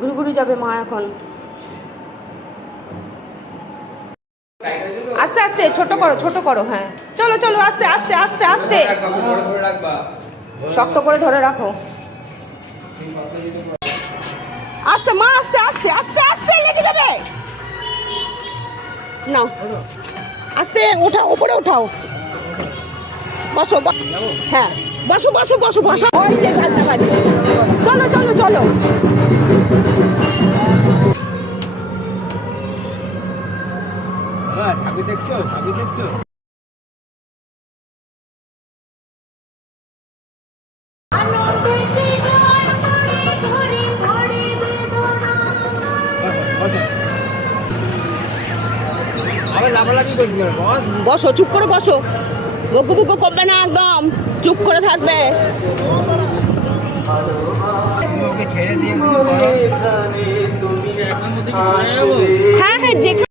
ঘুরে ঘুরে যাবে মা এখন। আস্তে আস্তে ছোট করো, ছোট করো। হ্যাঁ চলো চলো, আস্তে আস্তে আস্তে আস্তে, শক্ত করে ধরে রাখো। আস্তে মা, আস্তে আস্তে আস্তে আস্তে, লেগে যাবে। নাও আস্তে, ওঠাও, উপরে ওঠাও। বসো, হ্যাঁ বসো বসো বসো বসো। ওই যে গাছা বাজছে, চলো চলো চলো। ঠাকুর দেখছো, ঠাকুর দেখছো। বসো, চুপ করে বসো, বকু বকু করবে না, একদম চুপ করে থাকবে। ওকে ছেড়ে দিয়ে হ্যাঁ হ্যাঁ, যেখানে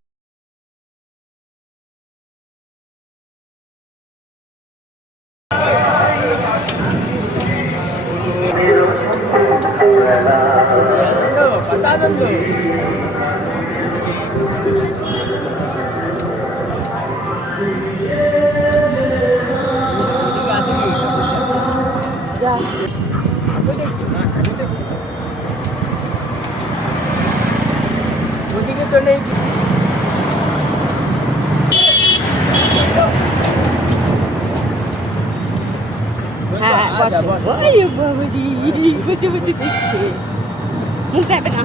যা ওদিকে তো নেই। হ্যাঁ বসো। ওই বাবারি, বুঝে বুঝে দেখছে, মুখ দেবে না।